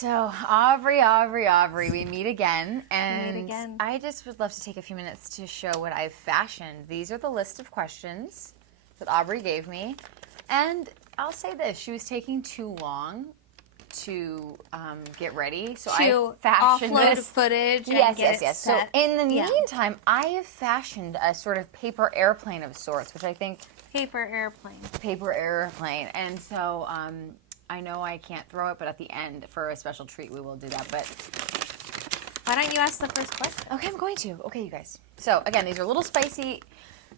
So, Aubrey, we meet again. And I just would love to take a few minutes to show what I've fashioned. These are the list of questions that Aubrey gave me. And I'll say this, she was taking too long to get ready. So I fashioned offload this. footage and Yes. So in the meantime, I have fashioned a sort of paper airplane of sorts, which I think... Paper airplane. And so... I know I can't throw it, but at the end, for a special treat, we will do that. But why don't you ask the first question? Okay, I'm going to. Okay, you guys. So again, these are a little spicy.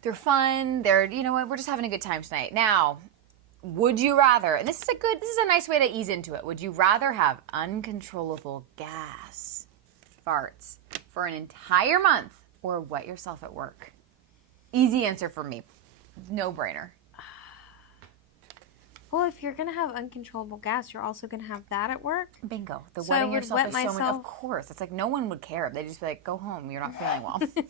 They're fun. They're, you know what? We're just having a good time tonight. Now, would you rather? And this is a nice way to ease into it. Would you rather have uncontrollable gas farts for an entire month, or wet yourself at work? Easy answer for me. No brainer. Well, if you're going to have uncontrollable gas, you're also going to have that at work. Bingo. The wetting yourself is so much. Of course. It's like no one would care. They'd just be like, go home. You're not feeling well. They'd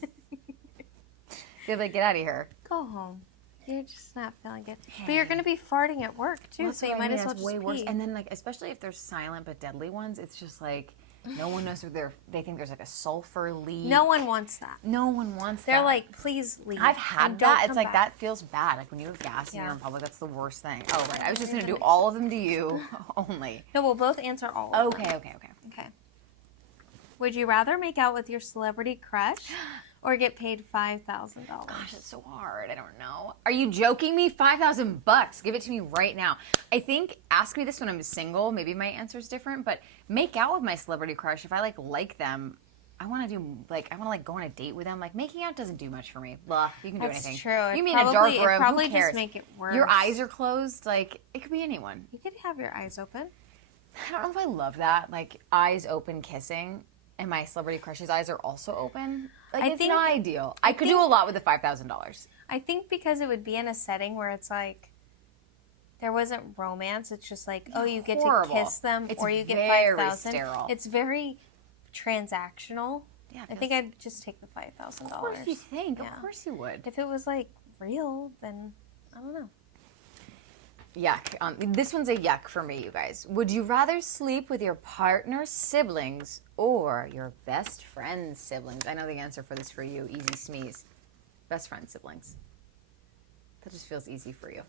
be like, get out of here. Go home. You're just not feeling good. Hey. But you're going to be farting at work, too, so you might as well just pee. Worse. And then, like, especially if there's silent but deadly ones, it's just like... No one knows if they think there's like a sulfur leak. No one wants that. No one wants They're that. like, please leave. I've had that. It's like that feels bad. Like when you have gas and you're in public, that's the worst thing. Oh, right. I was just going to do all of them to you only. No, we'll both answer all of them. Okay. Would you rather make out with your celebrity crush or get paid $5,000? Gosh, it's so hard. I don't know. Are you joking me? $5,000. Give it to me right now. I think, ask me this when I'm single. Maybe my answer is different, but make out with my celebrity crush. If I like them, I want to go on a date with them. Like making out doesn't do much for me. Blah. You can do anything. That's true. You mean a dark room? Probably Who cares? just make it worse. Your eyes are closed. Like it could be anyone. You could have your eyes open. I don't know if I love that. Like eyes open kissing. And my celebrity crush's eyes are also open. Like, it's not ideal. I could do a lot with the $5,000. I think because it would be in a setting where it's like, there wasn't romance. It's just like, you get to kiss them or you get $5,000. Sterile. It's very transactional. Yeah, I think I'd just take the $5,000. Of course you think. Yeah. Of course you would. If it was like real, then I don't know. Yuck. This one's a yuck for me, you guys. Would you rather sleep with your partner's siblings or your best friend's siblings? I know the answer for this for you. Easy smeeze. Best friend siblings. That just feels easy for you.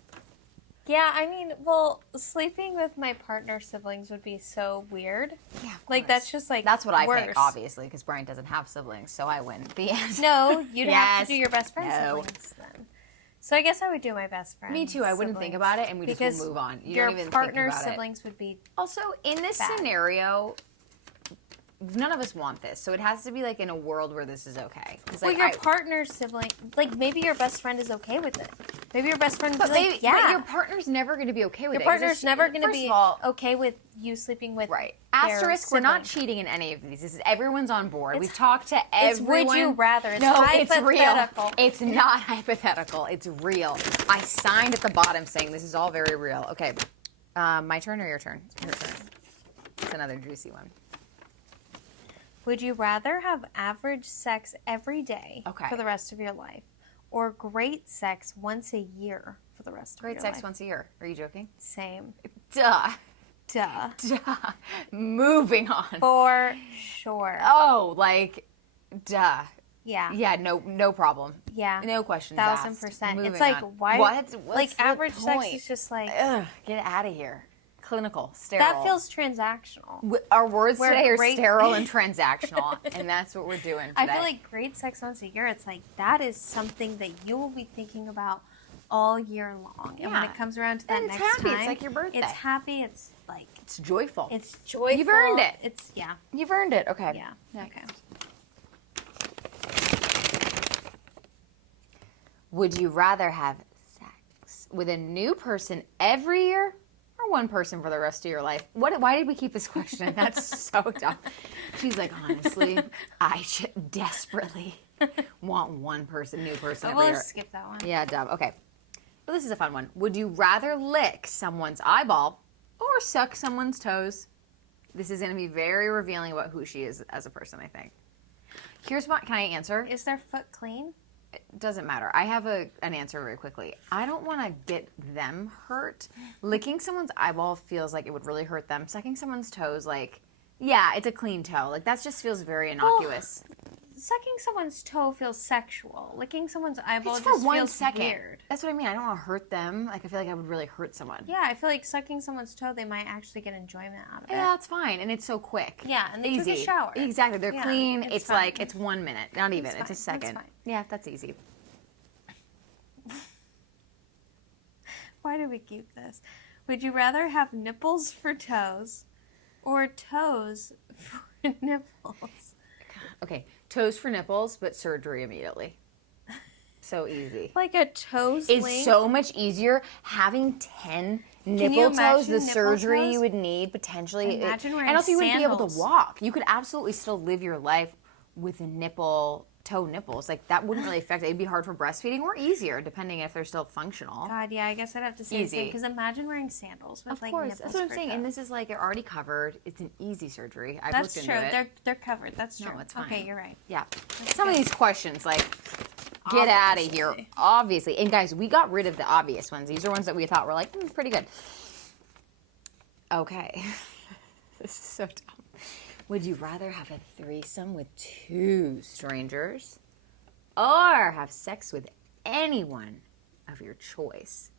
Yeah, I mean, well, sleeping with my partner's siblings would be so weird. Yeah, of like course. that's just like that's what worse. I pick, obviously, because Brian doesn't have siblings, so I win. The answer. No, you'd have to do your best friend's siblings then. So I guess I would do my best friend. Me too. I wouldn't think about it, and we just will move on. You don't even think about it. Your partner's siblings would be also in this scenario. None of us want this, so it has to be like in a world where this is okay. Well, your partner's sibling, like maybe your best friend is okay with it. Maybe your best friend, but your partner's never going to be okay with it. Your partner's never going to be okay with you sleeping with. Right. Asterisk. We're not cheating in any of these. This is everyone's on board. We've talked to everyone. It's would you rather? It's hypothetical. It's real. It's not hypothetical. It's real. I signed at the bottom saying this is all very real. Okay, my turn or your turn? Your turn. It's another juicy one. Would you rather have average sex every day for the rest of your life or great sex once a year for the rest of your life? Great sex once a year. Are you joking? Same. Duh. Moving on. For sure. Oh, like, duh. Yeah. Yeah, no problem. Yeah. No questions asked. 1,000%. It's like, why? What's like, average sex is just like... Ugh, get out of here. Clinical, sterile. That feels transactional. Our words today are sterile and transactional, and that's what we're doing today. I feel like great sex once a year, it's like that is something that you will be thinking about all year long. And when it comes around to that next time, it's like your birthday. It's happy. It's like it's joyful. It's joyful. You've earned it. You've earned it. Okay. Yeah. Next. Okay. Would you rather have sex with a new person every year? Or one person for the rest of your life? Why did we keep this question? That's so dumb. She's like, honestly, I desperately want one person, new person every year. We'll skip that one. Yeah, dumb. Okay. Well, this is a fun one. Would you rather lick someone's eyeball or suck someone's toes? This is going to be very revealing about who she is as a person, I think. Here's what, can I answer? Is their foot clean? It doesn't matter. I have an answer very quickly. I don't want to get them hurt. Licking someone's eyeball feels like it would really hurt them. Sucking someone's toes, like, Yeah, it's a clean toe. Like, that just feels very innocuous. Well, sucking someone's toe feels sexual. Licking someone's eyeball it's just for 1 feels second. Weird. That's what I mean. I don't want to hurt them. Like, I feel like I would really hurt someone. Yeah, I feel like sucking someone's toe, they might actually get enjoyment out of it. Yeah, that's fine. And it's so quick. Yeah, and they easy. took a shower. Exactly. They're clean. It's fine. like, it's 1 minute. Not even. It's a second. That's fine. Yeah, that's easy. Why do we keep this? Would you rather have nipples for toes or toes for nipples? Okay, toes for nipples, but surgery immediately. So easy. Like a toes It's length? so much easier having 10 nipple toes. The surgery toes? You would need potentially. Imagine wearing and also you wouldn't be able sandals. to walk. You could absolutely still live your life with toe nipples. Like, that wouldn't really affect it. It'd be hard for breastfeeding or easier, depending if they're still functional. God, yeah, I guess I'd have to say the same. Because imagine wearing sandals with, Of like, course, nipples that's what I'm for saying. toes. And this is like, they're already covered. It's an easy surgery. I've That's looked true. into it. They're covered. That's true. No, it's fine. Okay, you're right. Yeah. Some of these questions, like, get out of here. Obviously. And guys, we got rid of the obvious ones. These are ones that we thought were like, pretty good. Okay. This is so dumb. Would you rather have a threesome with 2 strangers or have sex with anyone of your choice?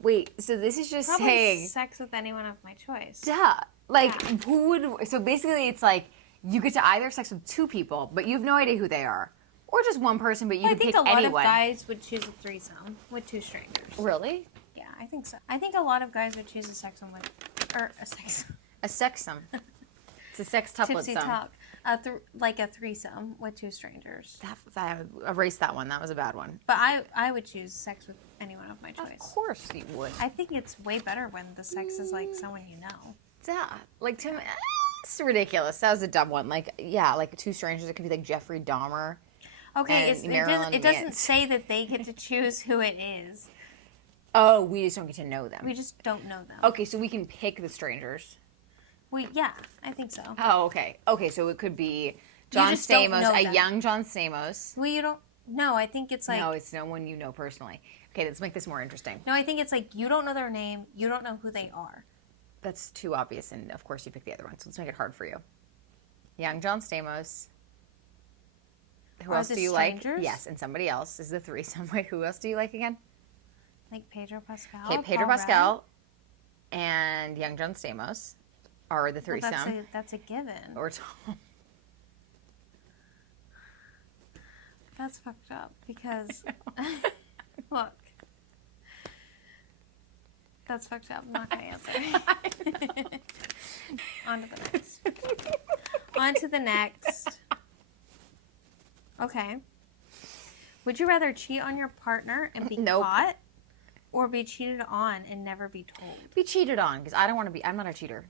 Wait, so this is just Probably saying... sex with anyone of my choice. Duh. Like, who would... So basically it's like, you get to either have sex with 2 people, but you have no idea who they are. Or just 1 person, but you can pick anyone. I think a lot of guys would choose a threesome with 2 strangers. Really? Yeah, I think so. I think a lot of guys would choose a sexum with... Or a sex... A sexum. It's a sextuplet Tipsy talk. Like a threesome with 2 strangers. I would erase that one. That was a bad one. But I would choose sex with anyone of my choice. Of course you would. I think it's way better when the sex is like someone you know. Yeah. Like, to me, it's ridiculous. That was a dumb one. Like, yeah, like 2 strangers. It could be like Jeffrey Dahmer. Okay, it doesn't say that they get to choose who it is. Oh, we just don't get to know them. We just don't know them. Okay, so we can pick the strangers. Yeah, I think so. Oh, okay. Okay, so it could be John Stamos, a young John Stamos. Well, you don't... No, I think it's like... No, it's no one you know personally. Okay, let's make this more interesting. No, I think it's like you don't know their name, you don't know who they are. That's too obvious, and of course you pick the other one, so let's make it hard for you. Young John Stamos. Who else do you like? Yes, and somebody else is the threesome. Wait, who else do you like again? Like Pedro Pascal. Okay, Pedro Pascal and young John Stamos are the threesome. Well, that's a given. Or Tom. That's fucked up because look. That's fucked up. I'm not gonna answer. On to the next. On to the next. Okay. Would you rather cheat on your partner and be caught, or be cheated on and never be told? Be cheated on, because I don't want to be. I'm not a cheater.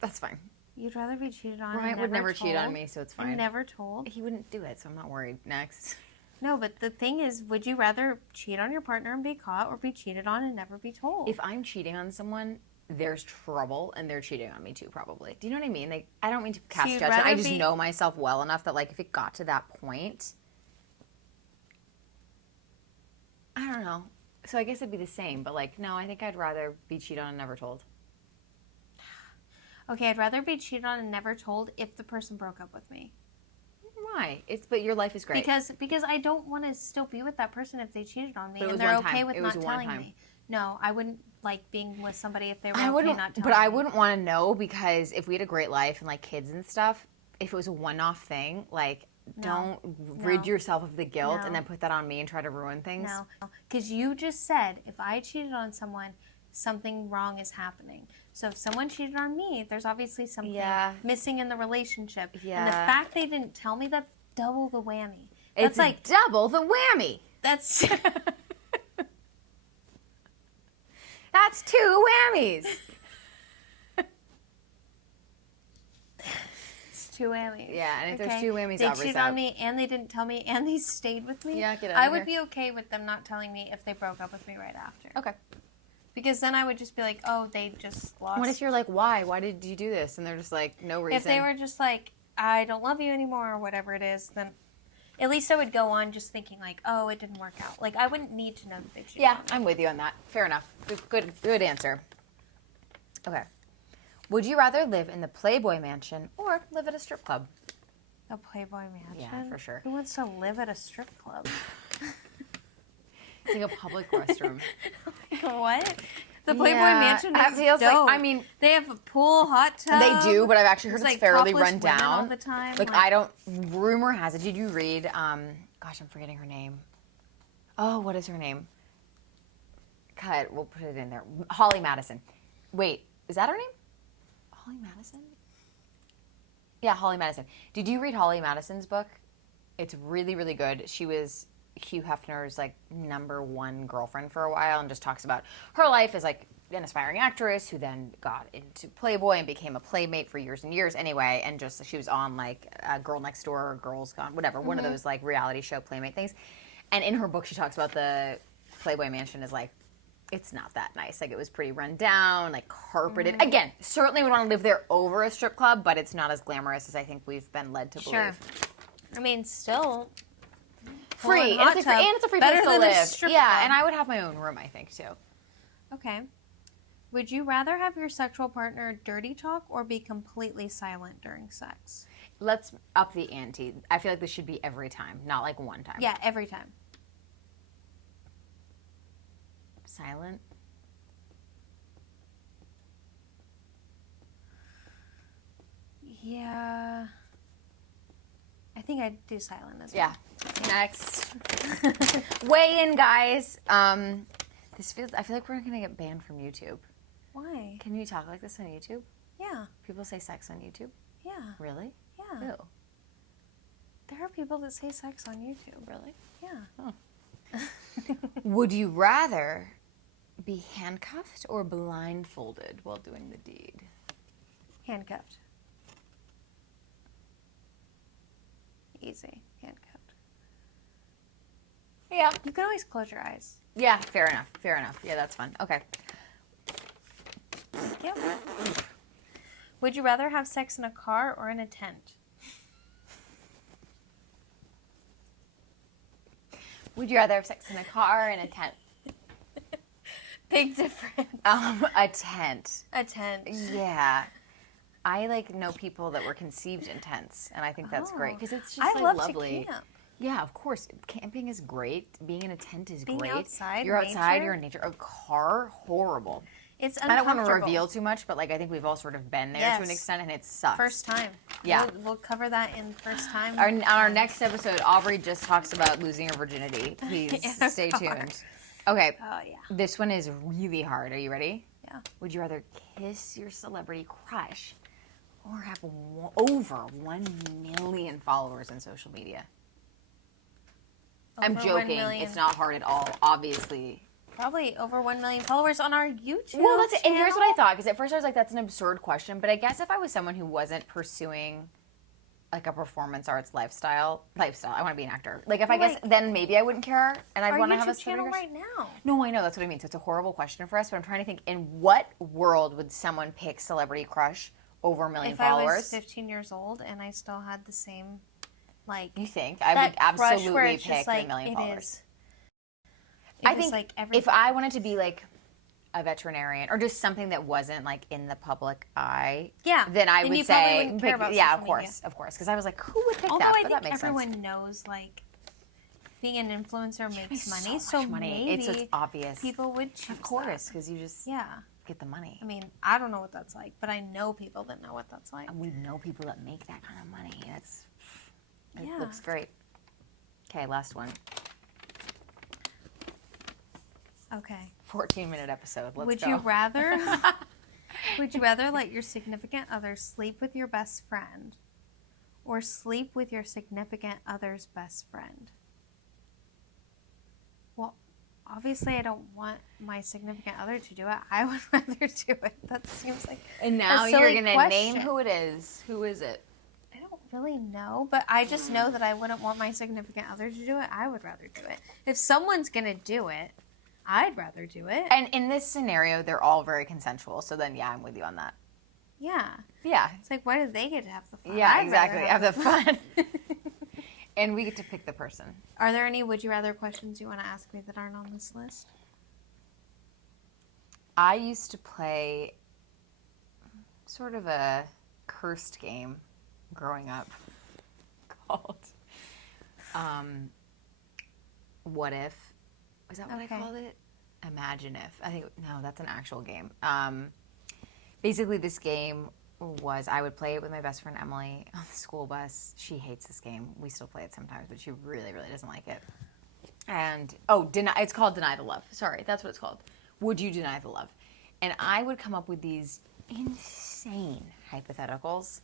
That's fine. You'd rather be cheated on. Ryan would never cheat on me, so it's fine. And never told. He wouldn't do it, so I'm not worried. Next. No, but the thing is, would you rather cheat on your partner and be caught, or be cheated on and never be told? If I'm cheating on someone, there's trouble, and they're cheating on me too, probably. Do you know what I mean? Like, I don't mean to cast judgment. I just know myself well enough that, like, if it got to that point, I don't know. So I guess it'd be the same, but, like, no, I think I'd rather be cheated on and never told. Okay, I'd rather be cheated on and never told if the person broke up with me. Why? But your life is great. Because I don't want to still be with that person if they cheated on me, and they're okay with not telling me. No, I wouldn't like being with somebody if they were okay not telling me. But I wouldn't want to know, because if we had a great life and like kids and stuff, if it was a one-off thing, like don't rid yourself of the guilt and then put that on me and try to ruin things. No, because you just said if I cheated on someone, something wrong is happening. So if someone cheated on me, there's obviously something missing in the relationship. Yeah. And the fact they didn't tell me, that's double the whammy. It's like double the whammy. That's that's 2 whammies. It's 2 whammies. Yeah, and if there's 2 whammies, they cheated on me and they didn't tell me and they stayed with me. Yeah, get out of I here. would be okay with them not telling me if they broke up with me right after. Okay. Because then I would just be like, oh, they just lost. What if you're like, why? Why did you do this? And they're just like, no reason. If they were just like, I don't love you anymore or whatever it is, then at least I would go on just thinking like, oh, it didn't work out. Like, I wouldn't need to know that they cheated on me. I'm with you on that. Fair enough. Good answer. Okay. Would you rather live in the Playboy Mansion or live at a strip club? A Playboy Mansion? Yeah, for sure. Who wants to live at a strip club? It's like a public restroom. What? The Playboy Mansion is feels dope. like, I mean, they have a pool, hot tub. they do, but I've actually heard it's fairly run down all the time. Like I don't. Rumor has it. Did you read? Gosh, I'm forgetting her name. Oh, what is her name? Cut. We'll put it in there. Holly Madison. Wait, is that her name? Holly Madison? Yeah, Holly Madison. Did you read Holly Madison's book? It's really, really good. She was Hugh Hefner's like #1 girlfriend for a while, and just talks about her life as like an aspiring actress who then got into Playboy and became a playmate for years and years anyway, and just she was on like Girl Next Door or Girls Gone, whatever, one of those like reality show playmate things. And in her book she talks about the Playboy Mansion as like, it's not that nice. Like, it was pretty run down, like carpeted. Again, certainly would want to live there over a strip club, but it's not as glamorous as I think we've been led to believe. Sure. I mean, still free, and it's a free place to live. Yeah, and I would have my own room, I think, too. Okay. Would you rather have your sexual partner dirty talk or be completely silent during sex? Let's up the ante. I feel like this should be every time, not like one time. Yeah, every time. Silent. Yeah. I think I'd do silent as well. Yeah. Next. Weigh in, guys. I feel like we're gonna get banned from YouTube. Why? Can you talk like this on YouTube? Yeah. People say sex on YouTube? Yeah. Really? Yeah. Who? There are people that say sex on YouTube. Really? Yeah. Oh. Would you rather be handcuffed or blindfolded while doing the deed? Handcuffed. Easy. Handcuffed. Yeah. You can always close your eyes. Yeah, fair enough. Fair enough. Yeah, that's fun. Okay. Yep. Would you rather have sex in a car or in a tent? Would you rather have sex in a car or in a tent? Big difference. A tent. A tent. Yeah. I like know people that were conceived in tents, and I think that's great because it's just I like love lovely. to camp. Yeah, of course. Camping is great. Being in a tent is Being great. outside, You're outside. nature. You're in nature. A car, horrible. It's I don't want to uncomfortable. reveal too much, but like I think we've all sort of been there to an extent, and it sucks. First time. Yeah. We'll cover that in first time. On our next episode, Aubrey just talks about losing her virginity. Please stay tuned. Okay. Oh, yeah. This one is really hard. Are you ready? Yeah. Would you rather kiss your celebrity crush or have over 1 million followers on social media? I'm Over joking. 1 million. It's not hard at all, obviously. Probably over 1 million followers on our YouTube Well, that's it. And here's what I channel. thought, because at first I was like, that's an absurd question. But I guess if I was someone who wasn't pursuing like a performance arts lifestyle, I want to be an actor. Like if I guess, then maybe I wouldn't care, and I'd want to have a channel celebrity right now. No, I know, that's what I mean. So it's a horrible question for us, but I'm trying to think, in what world would someone pick celebrity crush over 1 million If followers? I was 15 years old and I still had the same, like, You think? I would that crush where absolutely it's pick just 1 like, million it followers. is. I It is think like if everything. I wanted to be like a veterinarian or just something that wasn't like in the public eye, Yeah, then I then would you probably say, wouldn't care about yeah, social of course, because I was like, who would pick Although that? I But think that makes everyone sense. knows, like, being an influencer makes Makes money, so so much money. maybe It's obvious. people would choose Of course, that. because you just Yeah. get the money. I mean, I don't know what that's like, but I know people that know what that's like. And we know people that make that kind of money. It Yeah. looks great. Okay, last one. Okay. 14-minute episode. Let's Would go. you rather would you rather let your significant other sleep with your best friend or sleep with your significant other's best friend? Well, obviously I don't want my significant other to do it. I would rather do it. That seems like And now a you're silly going to name question. who it is. Who is it? I don't really know, but I just know that I wouldn't want my significant other to do it. I would rather do it. If someone's going to do it, I'd rather do it. And in this scenario, they're all very consensual. So then, yeah, I'm with you on that. Yeah. Yeah. It's like, why do they get to have the fun? Yeah, I'd rather exactly. Have the fun. And we get to pick the person. Are there any would you rather questions you want to ask me that aren't on this list? I used to play sort of a cursed game growing up called What If? Was that what I called it? Imagine If. I think, no, that's an actual game. Basically, this game was, I would play it with my best friend Emily on the school bus. She hates this game. We still play it sometimes, but she really, really doesn't like it. And, it's called Deny the Love. Sorry, that's what it's called. Would you deny the love? And I would come up with these insane hypotheticals.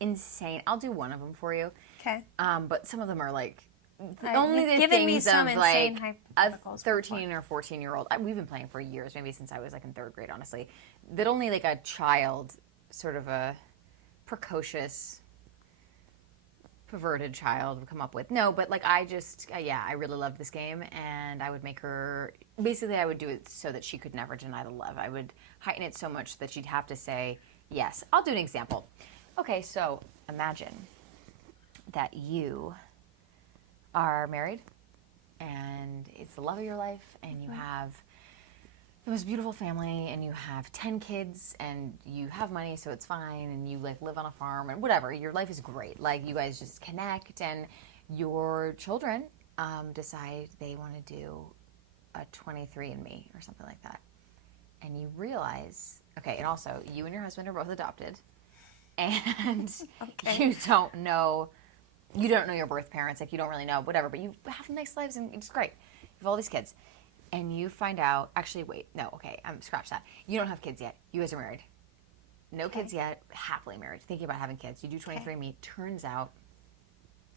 Insane. I'll do one of them for you. Okay. But some of them are like, Right. only the things of like a 13 before. or 14-year-old. We've been playing for years, maybe since I was like in third grade, honestly. That only like a child, sort of a precocious, perverted child would come up with. No, but like I really loved this game, and I would make her, basically I would do it so that she could never deny the love. I would heighten it so much that she'd have to say yes. I'll do an example. Okay, so imagine that you are married and it's the love of your life, and you have the most beautiful family, and you have 10 kids, and you have money, so it's fine, and you like live on a farm and whatever. Your life is great. Like you guys just connect, and your children decide they want to do a 23andMe or something like that. And you realize, okay, and also you and your husband are both adopted, and you don't know your birth parents, like you don't really know, whatever, but you have nice lives and it's great. You have all these kids. And you find out, actually, wait, no, okay, scratch that. You don't have kids yet. You guys are married. No kids yet, happily married, thinking about having kids. You do 23andMe. Turns out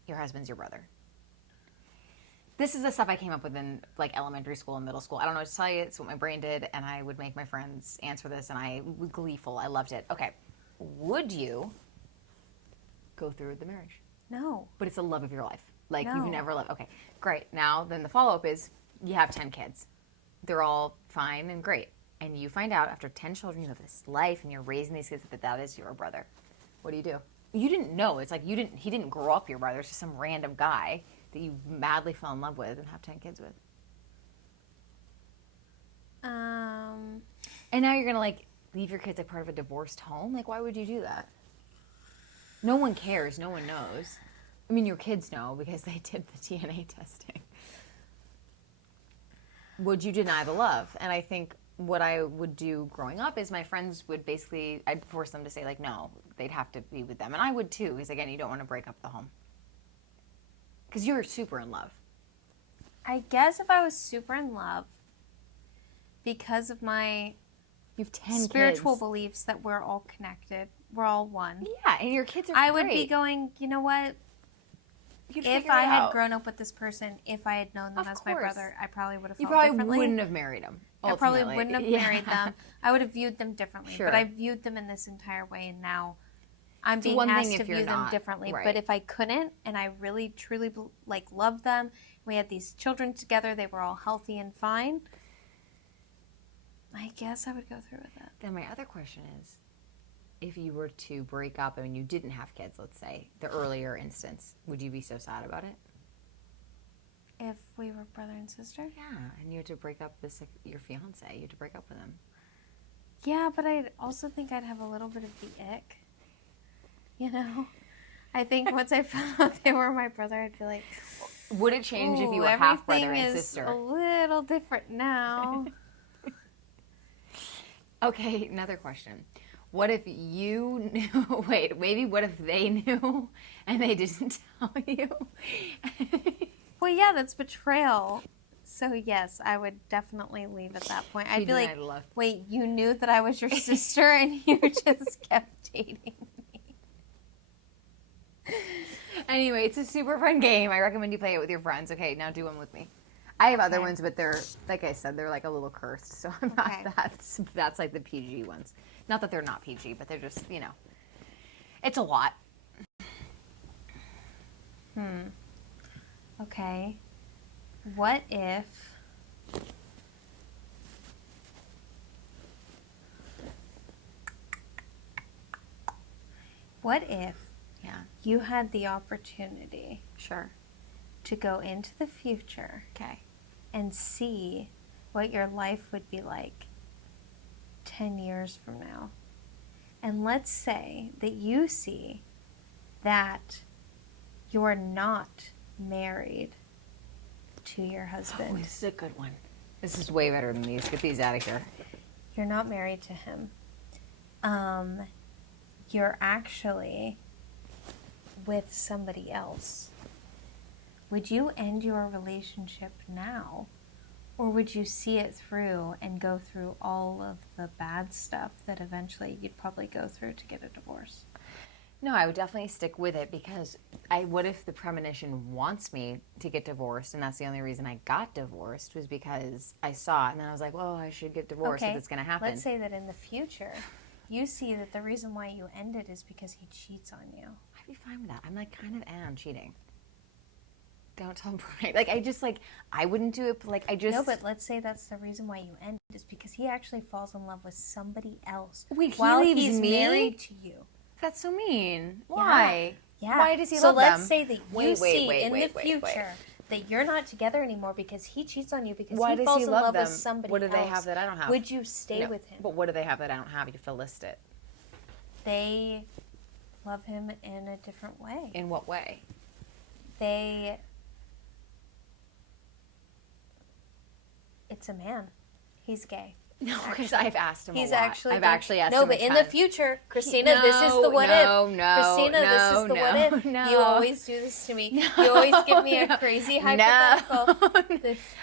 your husband's your brother. This is the stuff I came up with in like elementary school and middle school. I don't know what to tell you. It's what my brain did, and I would make my friends answer this, and I was gleeful. I loved it. Okay, would you go through with the marriage? No. But it's the love of your life. Like you've never loved. Okay, great. Now then the follow-up is you have 10 kids. They're all fine and great. And you find out after 10 children you have this life and you're raising these kids that is your brother. What do? You didn't know. It's like he didn't grow up your brother. It's just some random guy that you madly fell in love with and have 10 kids with. And now you're going to like leave your kids like part of a divorced home? Like why would you do that? No one cares. No one knows. I mean, your kids know because they did the DNA testing. Would you deny the love? And I think what I would do growing up is my friends would basically, I'd force them to say like, no, they'd have to be with them. And I would too, because again, you don't want to break up the home. Because you're super in love. I guess if I was super in love, because of my you have 10 spiritual kids. Beliefs that we're all connected, we're all one. Yeah, and your kids are I great. would be going, you know what? If I had grown up with this person, if I had known them as my brother, I probably would have felt differently. You probably wouldn't have married him. Ultimately. I probably wouldn't have married them. I would have viewed them differently. Sure. But I viewed them in this entire way, and now I'm being asked to view them differently. Right. But if I couldn't, and I really, truly loved them, we had these children together, they were all healthy and fine, I guess I would go through with it. Then my other question is, if you were to break up and you didn't have kids, let's say, the earlier instance, would you be so sad about it? If we were brother and sister? Yeah, and you had to break up your fiance. You had to break up with him. Yeah, but I also think I'd have a little bit of the ick. You know? I think once I found out they were my brother, I'd be like... Would it change if you were half brother and sister? Everything is a little different now. Okay, another question. What if you knew... Wait, maybe what if they knew and they didn't tell you? Well, yeah, that's betrayal. So, yes, I would definitely leave at that point. I'd be like, wait, you knew that I was your sister and you just kept dating me. Anyway, it's a super fun game. I recommend you play it with your friends. Okay, now do one with me. I have other ones, but they're, like I said, they're like a little cursed. So I'm not that's like the PG ones. Not that they're not PG, but they're just, you know, it's a lot. Okay. What if you had the opportunity to go into the future and see what your life would be like 10 years from now, And let's say that you see that you're not married to your husband. Oh, this is a good one. This is way better than these. Get these out of here. You're not married to him. You're actually with somebody else. Would you end your relationship now? Or would you see it through and go through all of the bad stuff that eventually you'd probably go through to get a divorce? No, I would definitely stick with it because what if the premonition wants me to get divorced and that's the only reason I got divorced was because I saw it and then I was like, well, I should get divorced if it's going to happen. Let's say that in the future you see that the reason why you ended is because he cheats on you. I'd be fine with that. I'm like kind of am cheating. Don't tell him. Like, I wouldn't do it, but like, No, but let's say that's the reason why you end is because he actually falls in love with somebody else. Wait, while he leaves he's me? married to you. That's so mean. Why? Yeah. Why does he so love them? let's say that you see in the future that you're not together anymore because he cheats on you because he falls in love with somebody else. What do they have that I don't have? Would you stay with him? But what do they have that I don't have? You have to list it. They love him in a different way. In what way? It's a man. He's gay. No, because I've asked him He's a lot. actually I've gay. actually asked him. No, but in the future, Christina, this is the what if. Christina, this is the what if. No. You always do this to me. No, you always give me a crazy hypothetical.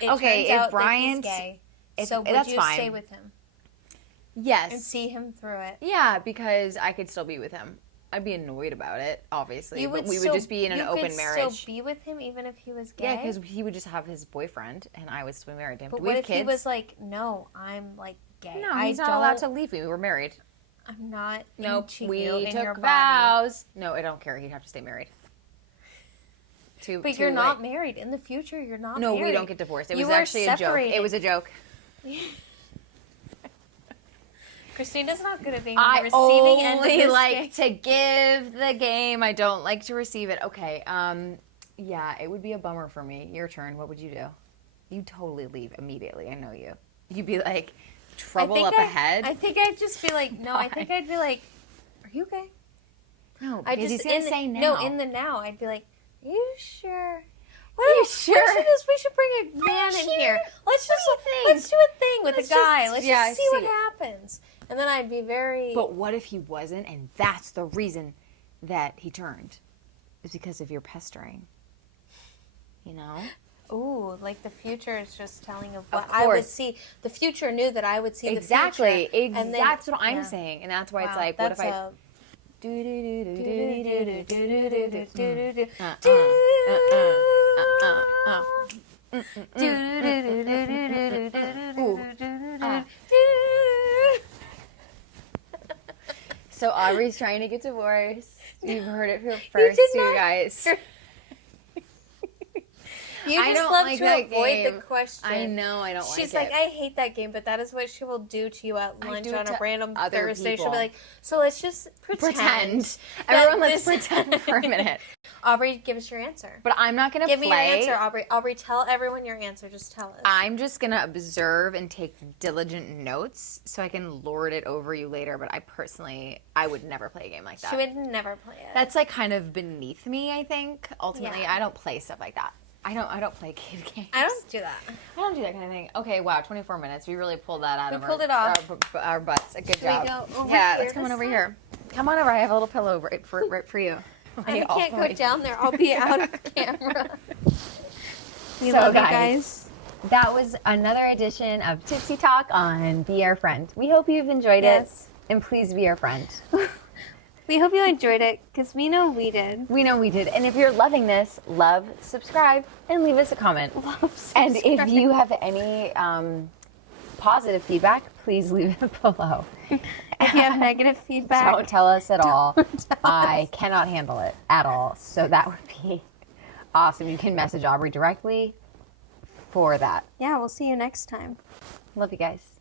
No. Okay, if Brian's gay, so would that's you fine. stay with him? Yes. And see him through it? Yeah, because I could still be with him. I'd be annoyed about it, obviously, but we would just be in an open marriage. You could still be with him even if he was gay? Yeah, because he would just have his boyfriend, and I would still be married to him. But Do we what have if kids? he was like, no, I'm like gay. No, he's not allowed to leave me. We were married. I'm not Nope, we you in took your vows. No, I don't care. He'd have to stay married. But you're not married. In the future, you're not married. No, we don't get divorced. It was actually a joke. It was a joke. Christina's not good at being on the receiving end of this I only like to give the game. I don't like to receive it. Okay. Yeah, it would be a bummer for me. Your turn. What would you do? You'd totally leave immediately. I know you. You'd be like, trouble up ahead. I think I'd just be like, no. I think I'd be like, are you gay? No, because he's going to say no. No, in the now, I'd be like, are you sure? You sure? We should bring a man in here. Let's do a thing with a guy. Let's just see what happens. And then I'd be very... But what if he wasn't, and that's the reason that he turned? Is because of your pestering. You know? Ooh, like the future is just telling of what I would see. The future knew that I would see the future. Exactly. That's what I'm saying. And that's why it's like, what if I... So Aubrey's trying to get divorced. You've heard it here first, you guys. You just love to avoid the question. I know, I don't like it. She's like, I hate that game, but that is what she will do to you at lunch on a random Thursday. She'll be like, so let's just pretend. Everyone, let's pretend for a minute. Aubrey, give us your answer. But I'm not going to play. Give me your answer, Aubrey. Aubrey, tell everyone your answer. Just tell us. I'm just going to observe and take diligent notes so I can lord it over you later. But I would never play a game like that. She would never play it. That's like kind of beneath me, I think. Ultimately, I don't play stuff like that. I don't play kid games. I don't do that. I don't do that kind of thing. Okay, wow, 24 minutes. We really pulled that out of our butts. Good job. Go over here let's this come on over here. Come on over. I have a little pillow right for you. I can't go down there. I'll be out of camera. We love you guys. That was another edition of Tipsy Talk on Be Our Friend. We hope you've enjoyed it. And please be our friend. We hope you enjoyed it, because we know we did. We know we did. And if you're loving this, love, subscribe, and leave us a comment. And if you have any positive feedback, please leave it below. If you have negative feedback, don't tell us at all. I cannot handle it at all. So that would be awesome. You can message Aubrey directly for that. Yeah, we'll see you next time. Love you guys.